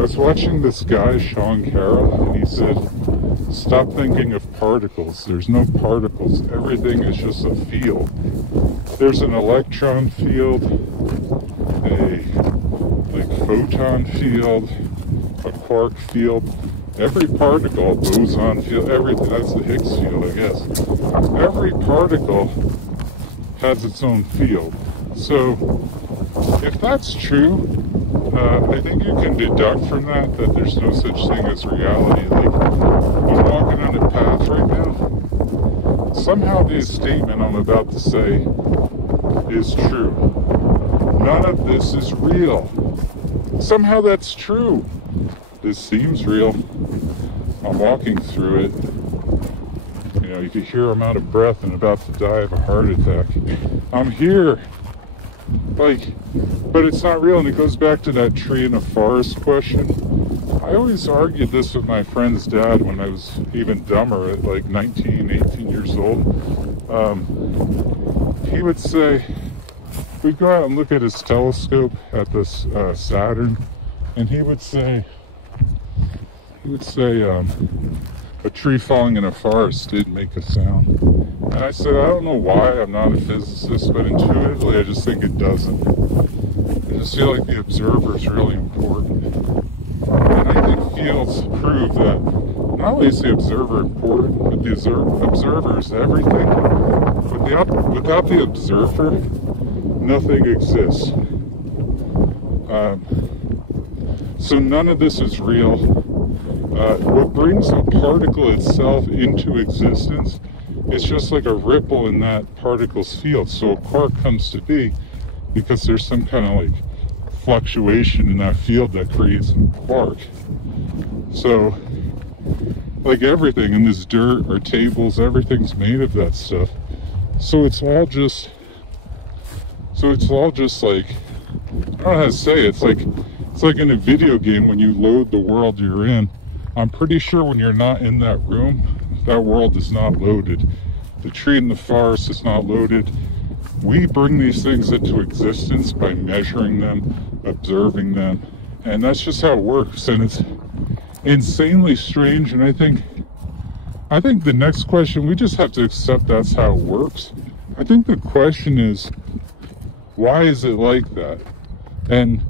I was watching this guy, Sean Carroll, and he said, stop thinking of particles. There's no particles. Everything is just a field. There's an electron field, a photon field, a quark field. Every particle, boson field, everything, that's the Higgs field, I guess. Every particle has its own field. So, if that's true, I think you can deduct from that there's no such thing as reality. Like, I'm walking on a path right now. Somehow this statement I'm about to say is true. None of this is real. Somehow that's true. This seems real. I'm walking through it. You know, you can hear I'm out of breath and about to die of a heart attack. I'm here. But it's not real, and it goes back to that tree in the forest question. I always argued this with my friend's dad when I was even dumber at like 19, 18 years old. He would say, we'd go out and look at his telescope at this Saturn, and he would say, a tree falling in a forest did make a sound. And I said, I don't know why, I'm not a physicist, but intuitively I just think it doesn't. I just feel like the observer is really important. And I think fields prove that not only is the observer important, but the observer is everything. Without the observer, nothing exists. So none of this is real. What brings a particle itself into existence is just like a ripple in that particle's field. So a quark comes to be because there's some kind of like fluctuation in that field that creates a quark. So like everything in this dirt or tables, everything's made of that stuff. So it's all just like, I don't know how to say it. It's like in a video game when you load the world you're in. I'm pretty sure when you're not in that room, that world is not loaded. The tree in the forest is not loaded. We bring these things into existence by measuring them, observing them, and that's just how it works. And it's insanely strange. And I think the next question, we just have to accept that's how it works. I think the question is, why is it like that? And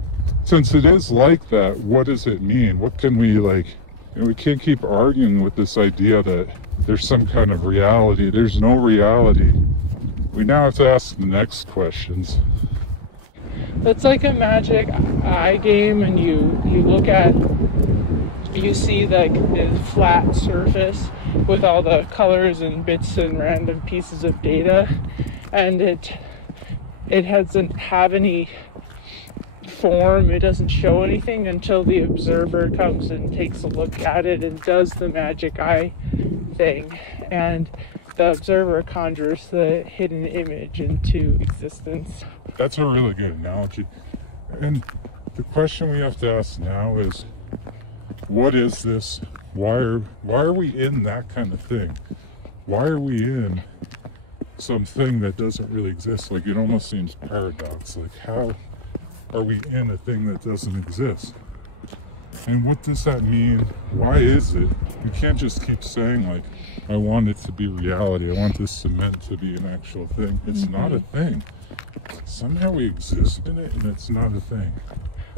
since it is like that, what does it mean? What can we like? And we can't keep arguing with this idea that there's some kind of reality. There's no reality. We now have to ask the next questions. It's like a magic eye game, and you see like the flat surface with all the colors and bits and random pieces of data, and it doesn't have any form, it doesn't show anything until the observer comes and takes a look at it and does the magic eye thing, and the observer conjures the hidden image into existence. That's a really good analogy. And the question we have to ask now is, what is this? Why are we in that kind of thing? Why are we in something that doesn't really exist? Like, it almost seems paradox. Like, how are we in a thing that doesn't exist? And what does that mean? Why is it? You can't just keep saying like, I want it to be reality. I want this cement to be an actual thing. It's not a thing. Somehow we exist in it and it's not a thing.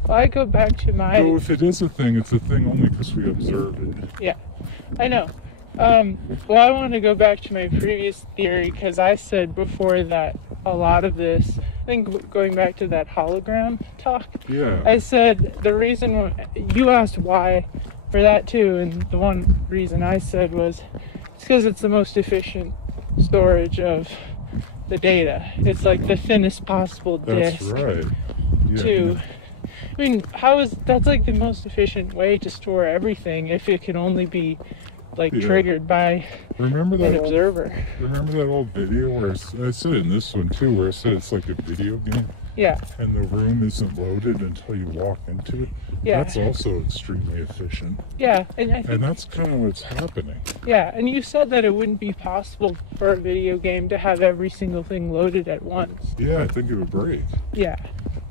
Well, I go back to my... So if it is a thing, it's a thing only because we observe it. Yeah, I know. Well, I want to go back to my previous theory, because I said before that a lot of this, I think going back to that hologram talk, yeah, I said the reason, you asked why for that too, and the one reason I said was it's because it's the most efficient storage of the data. It's like the thinnest possible disk. That's right. Yeah. I mean, that's like the most efficient way to store everything if it can only be like triggered by an observer. Remember that old video where I said in this one too, where I said it's like a video game? Yeah. And the room isn't loaded until you walk into it? Yeah. That's also extremely efficient. Yeah. And that's kind of what's happening. Yeah, and you said that it wouldn't be possible for a video game to have every single thing loaded at once. Yeah, I think it would break. Yeah.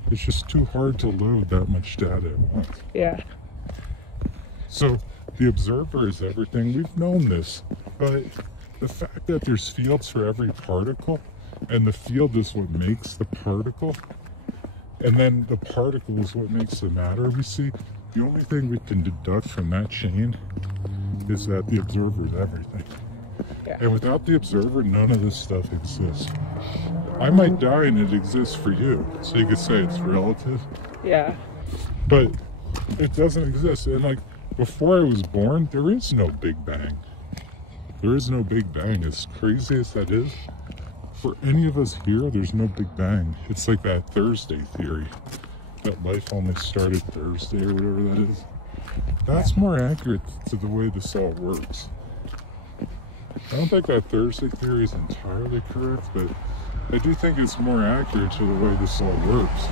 It's just too hard to load that much data at once. Yeah. So the observer is everything. We've known this, but the fact that there's fields for every particle, and the field is what makes the particle, and then the particle is what makes the matter we see, the only thing we can deduct from that chain is that the observer is everything. Yeah. And without the observer, none of this stuff exists. I might die and it exists for you, so you could say it's relative, Yeah. but it doesn't exist. And like, before I was born, there is no Big Bang. There is no Big Bang. As crazy as that is, for any of us here, there's no Big Bang. It's like that Thursday theory, that life only started Thursday or whatever that is. That's more accurate to the way this all works. I don't think that Thursday theory is entirely correct, but I do think it's more accurate to the way this all works.